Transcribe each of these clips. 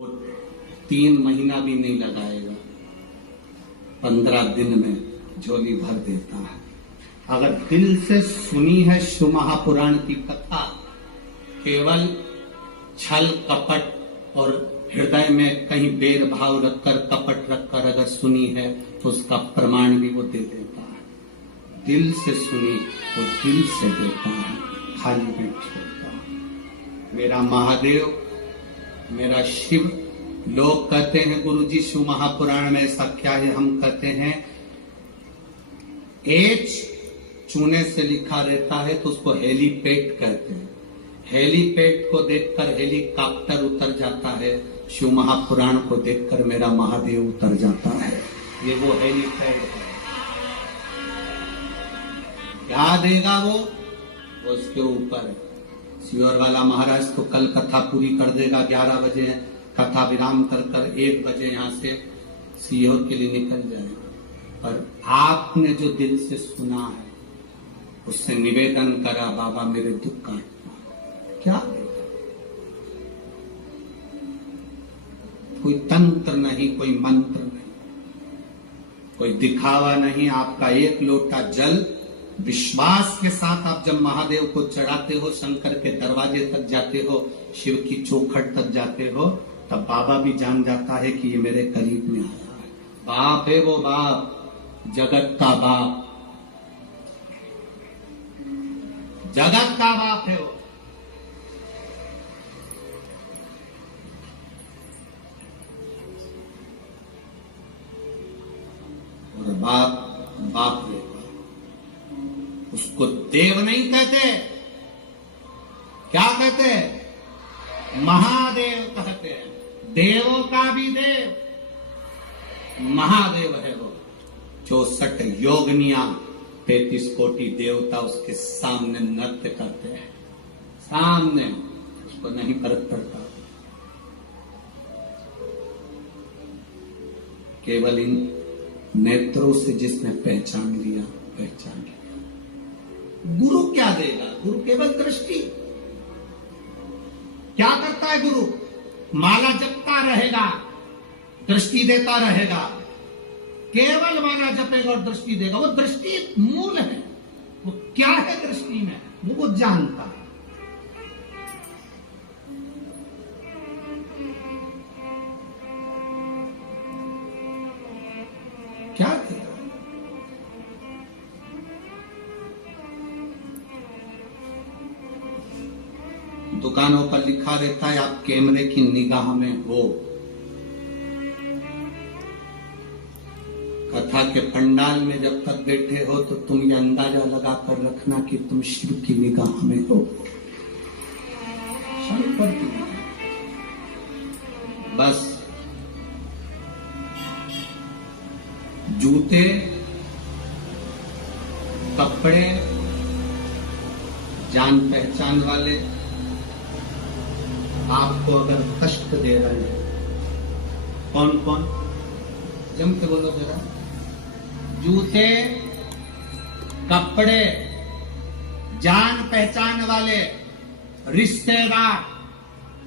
वो 3 महीना भी नहीं लगाएगा, 15 दिन में झोली भर देता है। अगर दिल से सुनी है शिव महापुराण की कथा, केवल छल कपट और हृदय में कहीं बेर भाव रखकर कपट रखकर अगर सुनी है तो उसका प्रमाण भी वो दे देता है। दिल से सुनी वो दिल से देता है, खाली नहीं छोड़ता। मेरा महादेव, मेरा शिव, लोग कहते हैं गुरुजी शिव महापुराण में ऐसा क्या है, हम कहते हैं एच चूने से लिखा रहता है तो उसको हेलीपैड कहते हैं। हेलीपैड को देखकर हेलीकॉप्टर उतर जाता है, शिव महापुराण को देखकर मेरा महादेव उतर जाता है। ये वो हेलीपैड है। क्या देगा वो उसके ऊपर है। सियोर वाला महाराज तो कल कथा पूरी कर देगा, 11 बजे कथा विराम कर 1 बजे यहाँ से सीहोर के लिए निकल जाएगा। पर आपने जो दिल से सुना है उससे निवेदन करा, बाबा मेरे दुख काटना, क्या देगा? कोई तंत्र नहीं, कोई मंत्र नहीं, कोई दिखावा नहीं। आपका 1 लोटा जल विश्वास के साथ आप जब महादेव को चढ़ाते हो, शंकर के दरवाजे तक जाते हो, शिव की चौखट तक जाते हो, तब बाबा भी जान जाता है कि ये मेरे करीब में आया है। बाप है वो, बाप, जगत का बाप, जगत का बाप है वो। और बाप बाप है, उसको देव नहीं कहते, क्या कहते? महादेव कहते हैं। देवों का भी देव महादेव है वो। 64 योगनिया, 33 कोटि देवता उसके सामने नृत्य करते हैं, सामने, उसको नहीं फर्क पड़ता। केवल इन नेत्रों से जिसने पहचान लिया, पहचान लिया। गुरु क्या देगा? गुरु केवल दृष्टि। क्या करता है गुरु? माला जपता रहेगा, दृष्टि देता रहेगा। केवल माला जपेगा और दृष्टि देगा। वो दृष्टि मूल है। वो क्या है दृष्टि में, वो जानता है। क्या देगा? दुकानों पर लिखा रहता है आप कैमरे की निगाह में हो। कथा के पंडाल में जब तक बैठे हो तो तुम ये अंदाजा लगाकर रखना कि तुम शिव की निगाह में हो, शंकर की निगाह। बस जूते, कपड़े, जान पहचान वाले आपको अगर कष्ट दे रहे हैं, कौन कौन? जम के बोलो जरा। जूते, कपड़े, जान पहचान वाले, रिश्तेदार,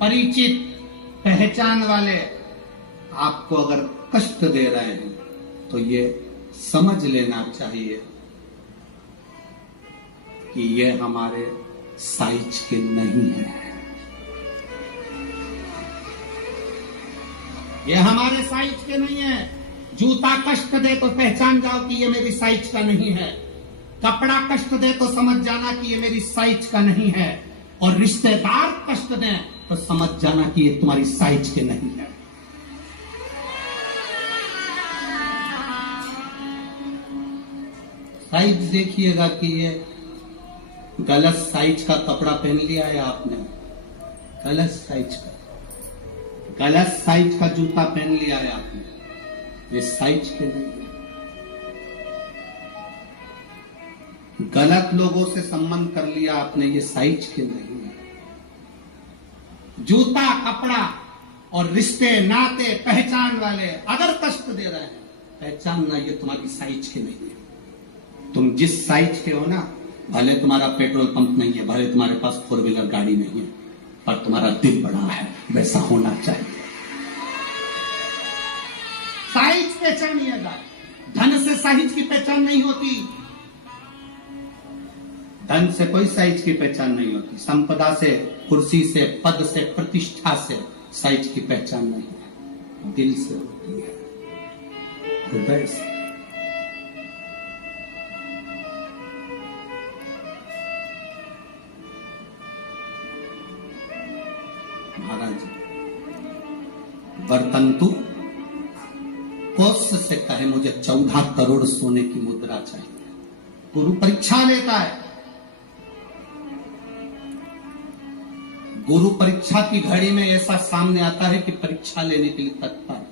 परिचित, पहचान वाले आपको अगर कष्ट दे रहे हैं तो ये समझ लेना चाहिए कि ये हमारे साइज के नहीं है। ये हमारे साइज के नहीं है। जूता कष्ट दे तो पहचान जाओ कि ये मेरी साइज का नहीं है। कपड़ा कष्ट दे तो समझ जाना कि ये मेरी साइज का नहीं है। और रिश्तेदार कष्ट दे तो समझ जाना कि ये तुम्हारी साइज के नहीं है। साइज देखिएगा कि ये गलत साइज का कपड़ा पहन लिया है आपने, गलत साइज का, गलत साइज का जूता पहन लिया है आपने, ये साइज के नहीं है। गलत लोगों से संबंध कर लिया आपने, ये साइज के नहीं है। जूता, कपड़ा और रिश्ते, नाते, पहचान वाले अगर कष्ट दे रहे हैं, पहचानना ये तुम्हारी साइज के नहीं है। तुम जिस साइज के हो ना, भले तुम्हारा पेट्रोल पंप नहीं है, भले तुम्हारे पास 4 व्हीलर गाड़ी नहीं है, पर तुम्हारा दिल बड़ा है, वैसा होना चाहिए। पहचानिएगा। धन से साइज की पहचान नहीं होती, धन से कोई साइज की पहचान नहीं होती। संपदा से, कुर्सी से, पद से, प्रतिष्ठा से साइज की पहचान नहीं है, दिल से होती है, हृदय से। महाराज वर्तंतु कोष से कहे मुझे 14 करोड़ सोने की मुद्रा चाहिए। गुरु परीक्षा लेता है, गुरु परीक्षा की घड़ी में ऐसा सामने आता है कि परीक्षा लेने के लिए तत्पर।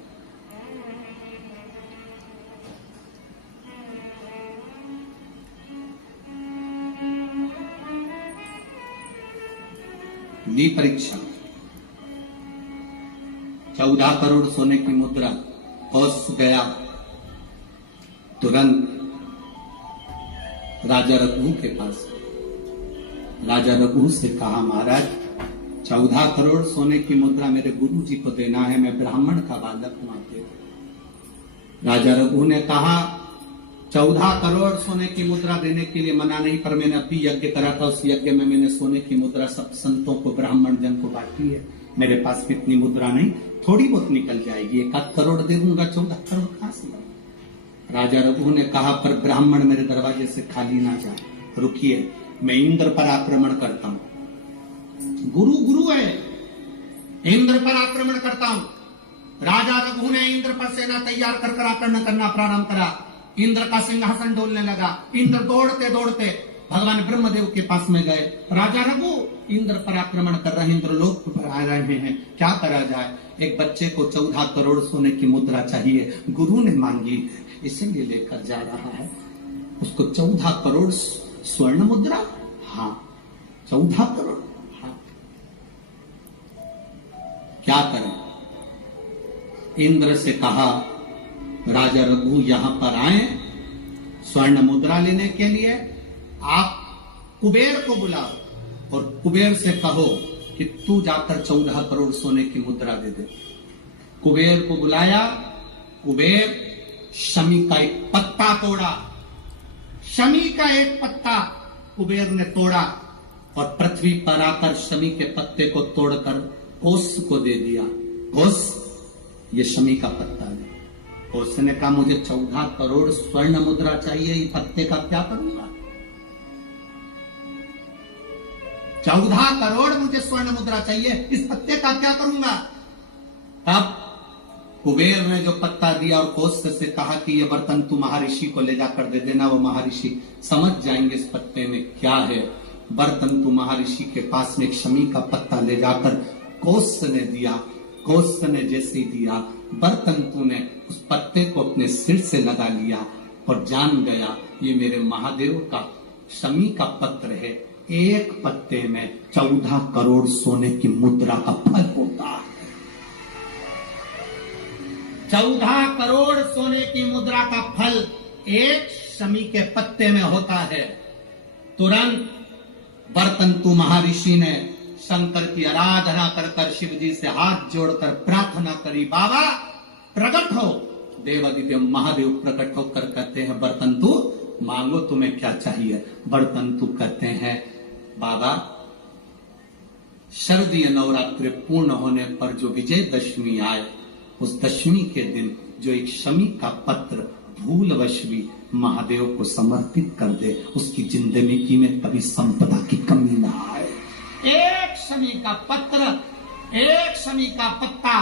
ली परीक्षा, 14 करोड़ सोने की मुद्रा, होश गया, तुरंत राजा रघु के पास। राजा रघु से कहा, महाराज 14 करोड़ सोने की मुद्रा मेरे गुरु जी को देना है, मैं ब्राह्मण का बालक हूं, आप दे दो। राजा रघु ने कहा 14 करोड़ सोने की मुद्रा देने के लिए मना नहीं, पर मैंने अभी यज्ञ करा था, उस यज्ञ में मैंने सोने की मुद्रा सब संतों को, ब्राह्मण जन को बांटी है। मेरे पास इतनी मुद्रा नहीं, थोड़ी बहुत निकल जाएगी, 1 करोड़ दे दूंगा, 14 करोड़ कहां से। राजा रघु ने कहा, पर ब्राह्मण मेरे दरवाजे से खाली ना जाए, रुकिए, मैं इंद्र पर आक्रमण करता हूं। गुरु गुरु है, इंद्र पर आक्रमण करता हूं। राजा रघु ने इंद्र पर सेना तैयार कर आक्रमण करना प्रारंभ करा। इंद्र का सिंहासन डोलने लगा। इंद्र दौड़ते दौड़ते भगवान ब्रह्मदेव के पास में गए। राजा रघु इंद्र पर आक्रमण कर रहे हैं, इंद्र लोक पर आ रहे हैं, क्या करा जाए। एक बच्चे को 14 करोड़ सोने की मुद्रा चाहिए, गुरु ने मांगी है, इसीलिए लेकर जा रहा है। उसको 14 करोड़ स्वर्ण मुद्रा, हाँ 14 करोड़, हाँ क्या करें। इंद्र से कहा, राजा रघु यहां पर आए स्वर्ण मुद्रा लेने के लिए, आप कुबेर को बुलाओ और कुबेर से कहो कि तू जाकर 14 करोड़ सोने की मुद्रा दे दे। कुबेर को बुलाया। कुबेर शमी का एक पत्ता तोड़ा, शमी का एक पत्ता कुबेर ने तोड़ा और पृथ्वी पर आकर शमी के पत्ते को तोड़कर कोस को दे दिया। कोस ये शमी का पत्ता है। उसने कहा, मुझे 14 करोड़ स्वर्ण मुद्रा चाहिए, ये पत्ते का क्या करूंगा। 14 करोड़ मुझे स्वर्ण मुद्रा चाहिए, इस पत्ते का क्या करूंगा। तब कुबेर ने जो पत्ता दिया और कोस से कहा कि ये बर्तन तू महर्षि को ले जाकर दे देना, वो महर्षि समझ जाएंगे इस पत्ते में क्या है। बर्तन तू महर्षि के पास में एक शमी का पत्ता ले जाकर कोस ने दिया। कोस ने जैसे दिया, बर्तन तू ने उस पत्ते को अपने सिर से लगा लिया और जान गया ये मेरे महादेव का शमी का पत्र है। एक पत्ते में 14 करोड़ सोने की मुद्रा का फल होता है। 14 करोड़ सोने की मुद्रा का फल एक शमी के पत्ते में होता है। तुरंत बर्तंतु महर्षि ने शंकर की आराधना कर कर शिव जी से हाथ जोड़कर प्रार्थना करी, बाबा प्रकट हो। देवादिदेव महादेव प्रकट होकर कहते हैं, बर्तंतु मांगो तुम्हें क्या चाहिए। बर्तंतु कहते हैं, बाबा शरदीय नवरात्रि पूर्ण होने पर जो विजयदशमी आए, उस दशमी के दिन जो एक शमी का पत्र भूलवश भी महादेव को समर्पित कर दे, उसकी जिंदगी में कभी संपदा की कमी ना आए। एक शमी का पत्र, एक शमी का पत्ता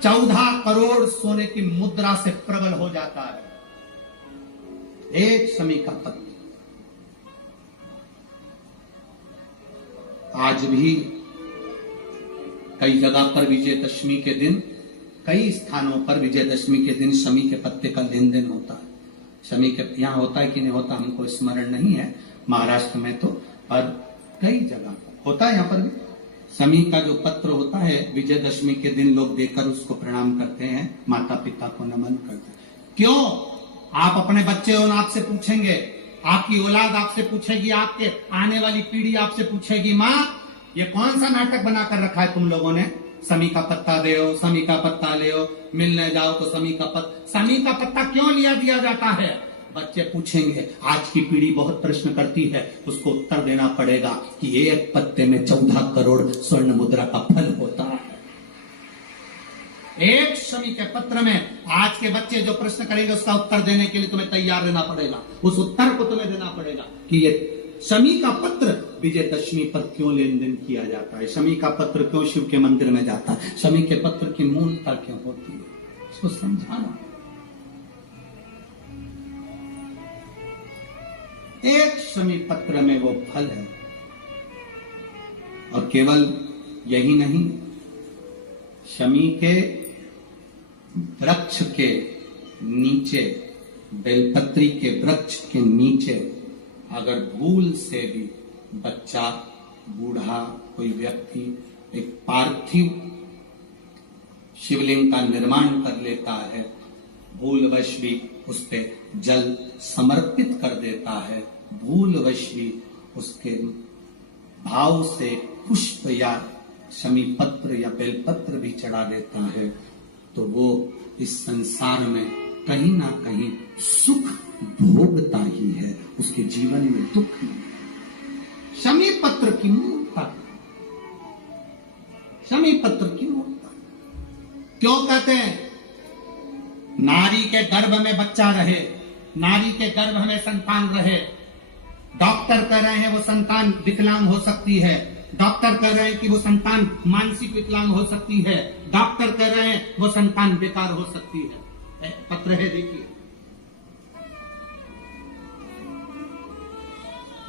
14 करोड़ सोने की मुद्रा से प्रबल हो जाता है। एक शमी का पत्र। आज भी कई जगह पर विजयदशमी के दिन, कई स्थानों पर विजयदशमी के दिन शमी के पत्ते का लेन देन होता है। शमी के यहाँ होता है कि नहीं होता हमको स्मरण नहीं है, महाराष्ट्र में तो, पर कई जगह पर होता है। यहाँ पर भी शमी का जो पत्र होता है, विजयदशमी के दिन लोग देकर उसको प्रणाम करते हैं, माता पिता को नमन करते हैं। क्यों? आप अपने बच्चे और आपसे पूछेंगे, आपकी औलाद आपसे पूछेगी, आपके आने वाली पीढ़ी आपसे पूछेगी, माँ ये कौन सा नाटक बनाकर रखा है तुम लोगों ने, समी का पत्ता दे, समी का पत्ता ले, मिलने जाओ तो समी का पत्ता क्यों लिया दिया जाता है? बच्चे पूछेंगे, आज की पीढ़ी बहुत प्रश्न करती है, उसको उत्तर देना पड़ेगा कि एक पत्ते में 14 करोड़ स्वर्ण मुद्रा का फल होता है। एक शमी के पत्र में आज के बच्चे जो प्रश्न करेंगे उसका उत्तर देने के लिए तुम्हें तैयार रहना पड़ेगा। उस उत्तर को तुम्हें देना पड़ेगा कि ये शमी का पत्र विजयदशमी पर क्यों लेन देन किया जाता है, शमी का पत्र क्यों शिव के मंदिर में जाता है, शमी के पत्र की मूलता क्यों होती है, इसको समझाना। एक शमी पत्र में वो फल है। और केवल यही नहीं, शमी के वृक्ष के नीचे, बेलपत्री के वृक्ष के नीचे अगर भूल से भी बच्चा, बूढ़ा, कोई व्यक्ति एक पार्थिव शिवलिंग का निर्माण कर लेता है, भूलवश भी उस पे जल समर्पित कर देता है, भूलवश भी उसके भाव से पुष्प या शमी पत्र या बेलपत्र भी चढ़ा देता है, तो वो इस संसार में कहीं ना कहीं सुख भोगता ही है, उसके जीवन में दुख नहीं। शमी पत्र की मूर्ता, शमी पत्र की मूर्ता क्यों कहते हैं? नारी के गर्भ में बच्चा रहे, नारी के गर्भ में संतान रहे। डॉक्टर कह रहे हैं वो संतान विकलांग हो सकती है, डॉक्टर कह रहे हैं कि वो संतान मानसिक विकलांग हो सकती है, डॉक्टर कह रहे हैं वो संतान बेकार हो सकती है। पत्र है, देखिए,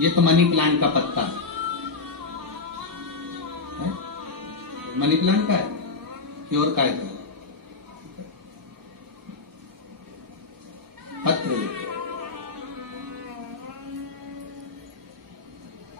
ये तो मनी प्लांट का पत्ता है? मनी प्लांट का है कि और का है?